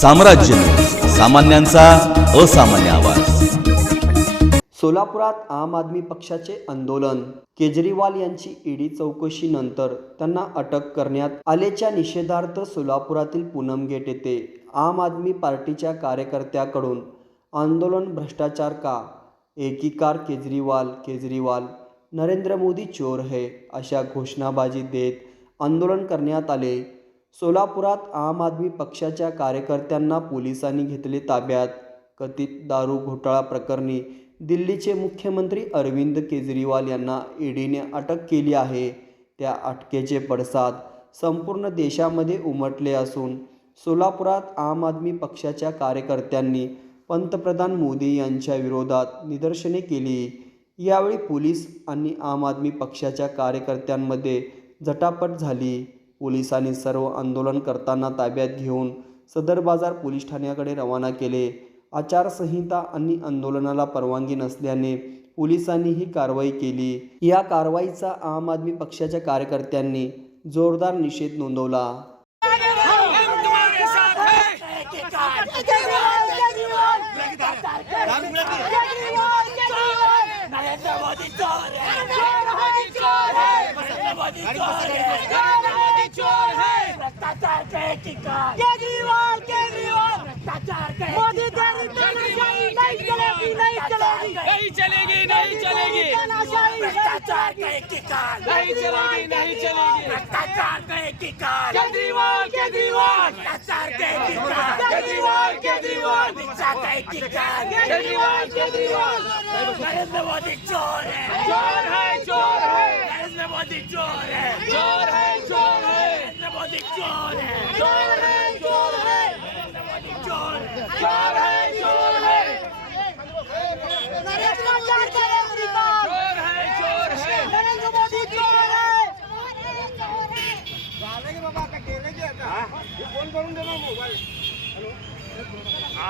साम्राज्य, सामान्यांचा असामान्य आवाज। सोलापुरात आम आदमी पक्षाचे आंदोलन। केजरीवाल यांची ईडी चौकशीनंतर त्यांना अटक करण्यात आल्याच्या निषेधार्थ सोलापुरातील पूनम गेट येथे आम आदमी पार्टीच्या कार्यकर्त्यांकडून आंदोलन। भ्रष्टाचार का, एक ही कार केजरीवाल, नरेंद्र मोदी चोर है अशा घोषणाबाजी देत आंदोलन करण्यात आले। सोलापुरात आम आदमी पक्षाच्या कार्यकर्त्यांना पोलिसांनी घेतले ताब्यात। कथित दारू घोटाळा प्रकरणी दिल्लीचे मुख्यमंत्री अरविंद केजरीवाल यांना ईडीने अटक केली आहे। त्या अटकेचे पडसाद संपूर्ण देशामध्ये उमटले असून सोलापुरात आम आदमी पक्षाच्या कार्यकर्त्यांनी पंतप्रधान मोदी यांच्या विरोधात निदर्शने केली। यावेळी पोलीस आणि आम आदमी पक्षाच्या कार्यकर्त्यांमध्ये झटापट झाली। पोलिसांनी सर्व आंदोलनकर्त्यांना ताब्यात घेऊन सदर बाजार पोलीस ठाण्याकडे रवाना केले। आचारसंहिता आणि आंदोलनाला परवानगी नसल्याने पोलिसांनी ही कारवाई केली। या कारवाईचा आम आदमी पक्षाच्या कार्यकर्त्यांनी जोरदार निषेध नोंदवला। नहीं चलेगी, नहीं चलेगी, भ्रष्टाचार का एक ही कार, नहीं चलेगी, नहीं चलेगी, भ्रष्टाचार का एक ही कार, केजरीवाल, भ्रष्टाचार का एक ही कार, केजरीवाल, भिक्षा का एक ही कार, केजरीवाल, नरेंद्र मोदी चोर है, नरेंद्र मोदी चोर है, नरेंद्र मोदी चोर है, नरेंद्र मोदी चोर है, बाबा का केले की आता फोन करून देणार मोबाईल।